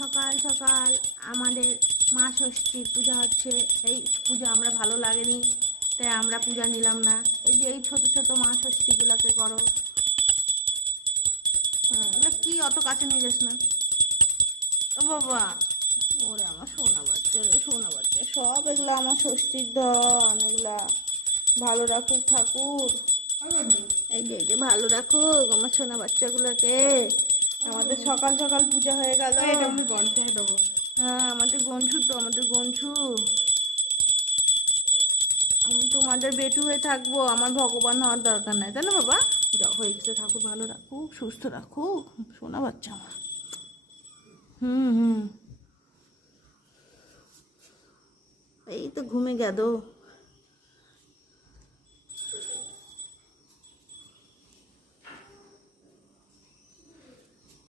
সকাল সকাল আমাদের মা ষষ্ঠীর পূজা হচ্ছে। এই পূজা আমরা ভালো লাগেনি, তাই আমরা পূজা নিলাম না। এই যে এই ছোট ছোট মা ষষ্ঠীগুলোকে করো। এগুলো কি অত কাছে নিয়ে যাস না ও বাবা। ওরে আমার সোনা বাচ্চা রে, সোনা বাচ্চা সব এগুলো আমার ষষ্ঠীর ধন। এগুলা ভালো রাখুক ঠাকুর, এই যে ভালো রাখুক আমার সোনা বাচ্চাগুলোকে। আমাদের সকাল সকাল পূজা হয়ে গেল। হ্যাঁ আমাদের গঞ্ছু, তো আমাদের গঞ্ছু। আমি তোমাদের বেটু হয়ে থাকবো, আমার ভগবান হওয়ার দরকার নাই, তাই না বাবা? যা হয়ে গেছে, ঠাকুর ভালো রাখুক, সুস্থ রাখুক সোনা বাচ্চা আমার। হুম, এই তো ঘুমে গেল।